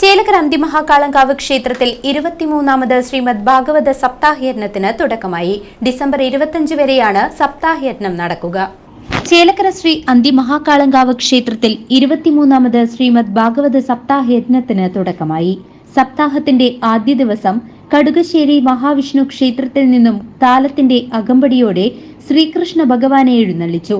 ചേലക്കര അന്തിമഹാകാളങ്കാവ് ക്ഷേത്രത്തിൽ ഇരുപത്തിമൂന്നാമത് ശ്രീമദ് ഭാഗവത സപ്താഹയജ്ഞത്തിന് തുടക്കമായി. ഡിസംബർ ഇരുപത്തിയഞ്ച് വരെയാണ് സപ്താഹയജ്ഞം നടക്കുക. ചേലക്കര ശ്രീ അന്തിമഹാകാളങ്കാവ് ക്ഷേത്രത്തിൽ ഇരുപത്തിമൂന്നാമത് ശ്രീമദ് ഭാഗവത സപ്താഹയജ്ഞത്തിന് തുടക്കമായി. സപ്താഹത്തിന്റെ ആദ്യ ദിവസം കടുകശ്ശേരി മഹാവിഷ്ണു ക്ഷേത്രത്തിൽ നിന്നും താലത്തിന്റെ അകമ്പടിയോടെ ശ്രീകൃഷ്ണ ഭഗവാനെ എഴുന്നള്ളിച്ചു.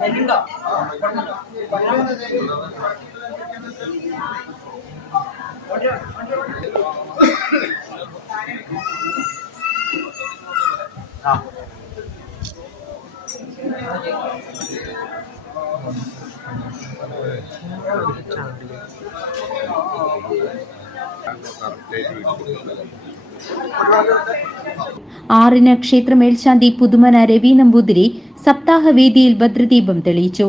ലെനിങ്ക ആ ആറിന് ക്ഷേത്ര മേൽശാന്തി പുതുമന രവി നമ്പൂതിരി സപ്താഹ വേദിയിൽ ഭദ്രദീപം തെളിയിച്ചു.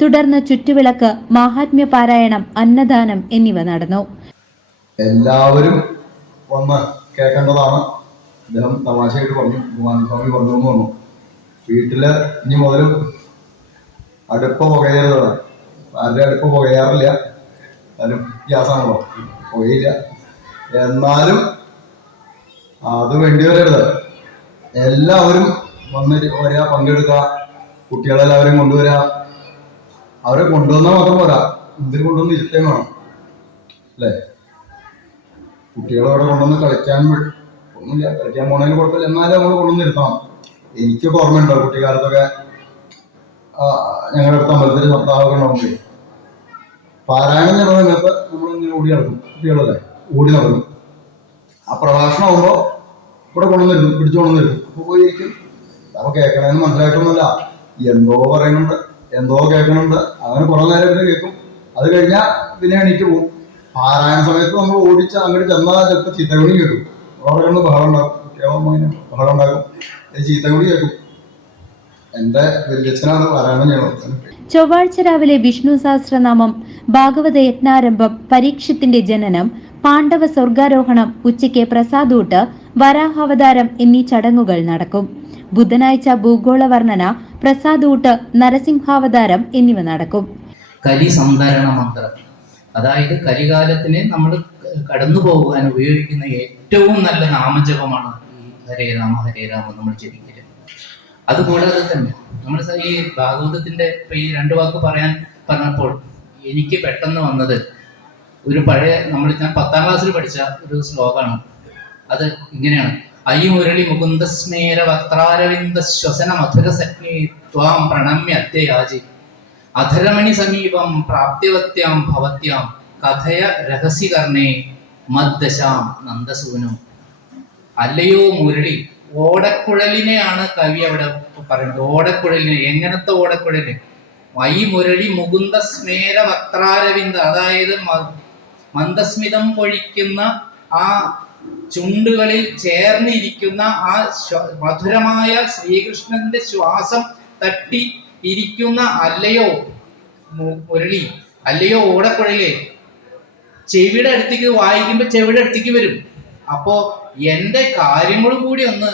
തുടർന്ന് ചുറ്റുവിളക്ക് മാഹാത്മ്യ പാരായണം അന്നദാനം എന്നിവ നടന്നു. എല്ലാവരും വന്ന് കേൾക്കേണ്ടതാണ്. അദ്ദേഹം തമാശയായിട്ട് പറഞ്ഞു കുമാരസ്വാമി പറഞ്ഞു എന്ന് പറഞ്ഞു വീട്ടിൽ ഇനി മുതലും അടുപ്പ് പുകയരുത്. ആരുടെ അടുപ്പ് പുകയാറില്ല. എന്നാലും ഗ്യാസാണല്ലോ. പുകയില്ല. എന്നാലും അത് വേണ്ടി വരരുത്. എല്ലാവരും വന്ന് വരിക പങ്കെടുക്കുക കുട്ടികളെല്ലാവരും കൊണ്ടുവരിക അവരെ കൊണ്ടുവന്നാൽ മാത്രം പോരാ. മുമ്പിൽ കൊണ്ടുവന്ന് ഇരുത്തേം വേണം. അല്ലേ? കുട്ടികളെ അവിടെ കൊണ്ടുവന്ന് കളിക്കാൻ ഒന്നുമില്ല. കളിക്കാൻ പോണതിന് കുഴപ്പമില്ല. എന്നാലും നമ്മൾ കൊണ്ടുവന്ന് ഇരുത്തണം. എനിക്കൊക്കെ ഓർമ്മയുണ്ടോ കുട്ടിക്കാലത്തൊക്കെ? ഞങ്ങളുടെ അടുത്ത് അമ്പലത്തിൽ സപ്താഹമൊക്കെ ഉണ്ടാവുമ്പോൾ പാരായണം ചെയ്യുന്ന സമയത്ത് നമ്മളിങ്ങനെ ഓടി നടക്കും. കുട്ടികളല്ലേ? ഓടി നടന്നു. ആ പ്രഭാഷണം ആകുമ്പോൾ ഇവിടെ കൊണ്ടുവന്നിരുന്നു പിടിച്ചു കൊണ്ടുവന്നിരുന്നു അപ്പോൾ പോയി ഇരിക്കും അപ്പൊ കേൾക്കണമെന്ന് മനസ്സിലായിട്ടൊന്നുമില്ല എന്തോ പറയുന്നുണ്ട് എന്തോ കേൾക്കണുണ്ട്. അങ്ങനെ കുറെ നേരം പിന്നെ കേൾക്കും. അത് കഴിഞ്ഞാൽ പിന്നെ എണീറ്റ് പോകും പാരായണ സമയത്ത് നമ്മൾ ഓടിച്ച് അങ്ങോട്ട് ചെന്നാൽ ചിലപ്പോൾ ചീത്തകുടി കേൾക്കും. അവിടെ കിടന്ന് ബഹളം ഉണ്ടാക്കും. കേവലം ബഹളം ഉണ്ടാക്കും. ചീത്തകുടി കേൾക്കും. എന്റെ വല്യച്ഛനാണ് പാരായണം ചെയ്യണത്. ചൊവ്വാഴ്ച രാവിലെ വിഷ്ണു സഹസ്രനാമം ഭാഗവത യജ്ഞാരംഭം പരീക്ഷത്തിന്റെ ജനനം പാണ്ഡവ സ്വർഗാരോഹണം ഉച്ചയ്ക്ക് പ്രസാദൂട്ട് വരാഹാവതാരം എന്നീ ചടങ്ങുകൾ നടക്കും. ബുധനാഴ്ച ഭൂഗോള വർണന പ്രസാദൂട്ട് നരസിംഹാവതാരം എന്നിവ നടക്കും. കലി സംഭരണ മന്ത്രം അതായത് കലികാലത്തിന് നമ്മൾ കടന്നു പോകാൻ ഉപയോഗിക്കുന്ന ഏറ്റവും നല്ല നാമജപമാണ് ഹരേ രാമ ഹരേ രാമ നമ്മൾ ജപിക്കൽ. അതുകൂടാതെ തന്നെ. നമ്മൾ ഈ ഭാഗവതത്തിന്റെ ഈ രണ്ടു വാക്ക് പറയാൻ പറഞ്ഞപ്പോൾ എനിക്ക് പെട്ടെന്ന് വന്നത് ഒരു പഴയ നമ്മൾ ഞാൻ പത്താം ക്ലാസ്സിൽ പഠിച്ച ഒരു ശ്ലോകമാണ്. അത് ഇങ്ങനെയാണ്. ഐ മുരളി മുകുന്ദ സ്മേര വക്രാരവിന്ദ ശ്വസന മധുര സഗ്നി ത്വാം പ്രണമ്യ അത്യയാചി അധരമണി സമീപം പ്രാപ്തിവത്യാം ഭവത്യാം. കഥയ രഹസ്യകർണേ മദ്ദശാം നന്ദസൂനു. അല്ലയോ മുരളി ഓടക്കുഴലിനെയാണ് കവി അവിടെ പറയുന്നത്. ഓടക്കുഴലിനെ എങ്ങനത്തെ ഓടക്കുഴലിനെ വൈ മുരളി മുകുന്ദ സ്മേര വക്രാരവിന്ദ അതായത് മന്ദസ്മിതം പൊഴിക്കുന്ന ആ ചുണ്ടുകളിൽ ചേർന്നിരിക്കുന്ന ആ മധുരമായ ശ്രീകൃഷ്ണന്റെ ശ്വാസം തട്ടി ഇരിക്കുന്ന അല്ലയോ മുരളി അല്ലയോ ഓടക്കുഴലേ ചെവിയുടെ അടുത്തേക്ക് വായിക്കുമ്പോ ചെവിയുടെ അടുത്തേക്ക് വരും. അപ്പോ എന്റെ കാര്യങ്ങളും കൂടി ഒന്ന്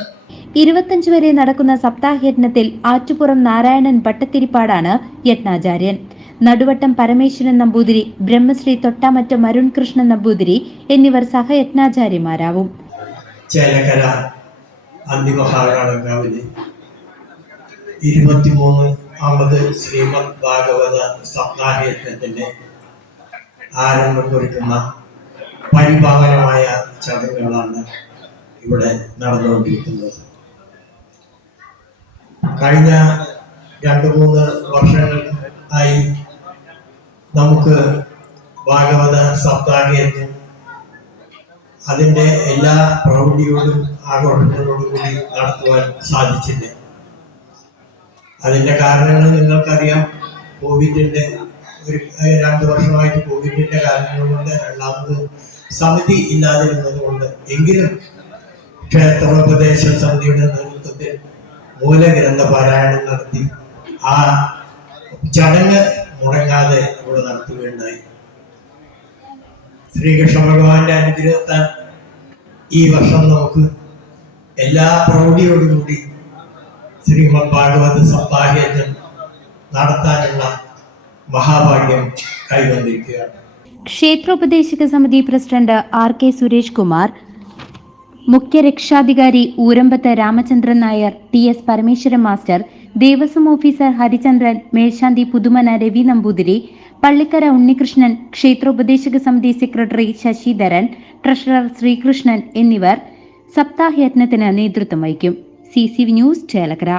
ഇരുപത്തഞ്ച് വരെ നടക്കുന്ന സപ്താഹ യജ്ഞത്തിൽ ആറ്റുപുറം നാരായണൻ ഭട്ടത്തിരിപ്പാടാണ് യജ്ഞാചാര്യൻ. നടുവട്ടം പരമേശ്വരൻ നമ്പൂതിരി ബ്രഹ്മശ്രീ തൊട്ടാമറ്റം അരുൺ കൃഷ്ണൻ നമ്പൂതിരി എന്നിവർ സഹയജ്ഞാചാര്യമാരാവും ചേലക്കര അന്തിമഹാരാണങ്കാവിലെ ഇരുപത്തിമൂന്ന് അമ്പത് ശ്രീമദ് ഭാഗവത സപ്താഹയജ്ഞത്തിന്റെ ആരംഭം കുറിക്കുന്ന പരിപാവനമായ ചടങ്ങുകളാണ് ഇവിടെ നടന്നുകൊണ്ടിരിക്കുന്നത്. കഴിഞ്ഞ രണ്ട് മൂന്ന് വർഷങ്ങൾ ആയി നമുക്ക് ഭാഗവത സപ്താഹയജ്ഞം അതിന്റെ എല്ലാ പ്രൗഢിയോടും ആഘോഷങ്ങളോടും കൂടി നടത്തുവാൻ സാധിച്ചില്ല? അതിന്റെ കാരണങ്ങൾ നിങ്ങൾക്കറിയാം. കോവിഡിന്റെ ഒരു രണ്ടു വർഷമായിട്ട് കോവിഡിന്റെ കാരണങ്ങൾ കൊണ്ട് രണ്ടാമത് സമിതി ഇല്ലാതിരുന്നത് കൊണ്ട് എങ്കിലും ക്ഷേത്രോപദേശ സമിതിയുടെ നേതൃത്വത്തിൽ മൂലഗ്രന്ഥ പാരായണം നടത്തി. ആ ചടങ്ങ് മുടങ്ങാതെ ഇവിടെ നടത്തുകയുണ്ടായി. ശ്രീകൃഷ്ണ ഭഗവാന്റെ അനുഗ്രഹത്താൽ ഈ വർഷം നമുക്ക് എല്ലാ പ്രൗഢിയോടുകൂടി ശ്രീമദ് ഭാഗവത സപ്താഹയജ്ഞം നടത്താനുള്ള മഹാഭാഗ്യം കൈവന്നിരിക്കുകയാണ്. ക്ഷേത്രോപദേശക സമിതി president R K Suresh Kumar മുഖ്യരക്ഷാധികാരി Oorampath Ramachandran Nair T S Parameswaran master Devaswom officer Harichandran മേൽശാന്തി പുതുമന രവി നമ്പൂതിരി പള്ളിക്കര ഉണ്ണികൃഷ്ണൻ ക്ഷേത്രോപദേശക സമിതി സെക്രട്ടറി ശശിധരൻ ട്രഷറർ ശ്രീകൃഷ്ണൻ എന്നിവർ സപ്താഹയജ്ഞത്തിന് നേതൃത്വം വഹിക്കും. C C news Chelakkara.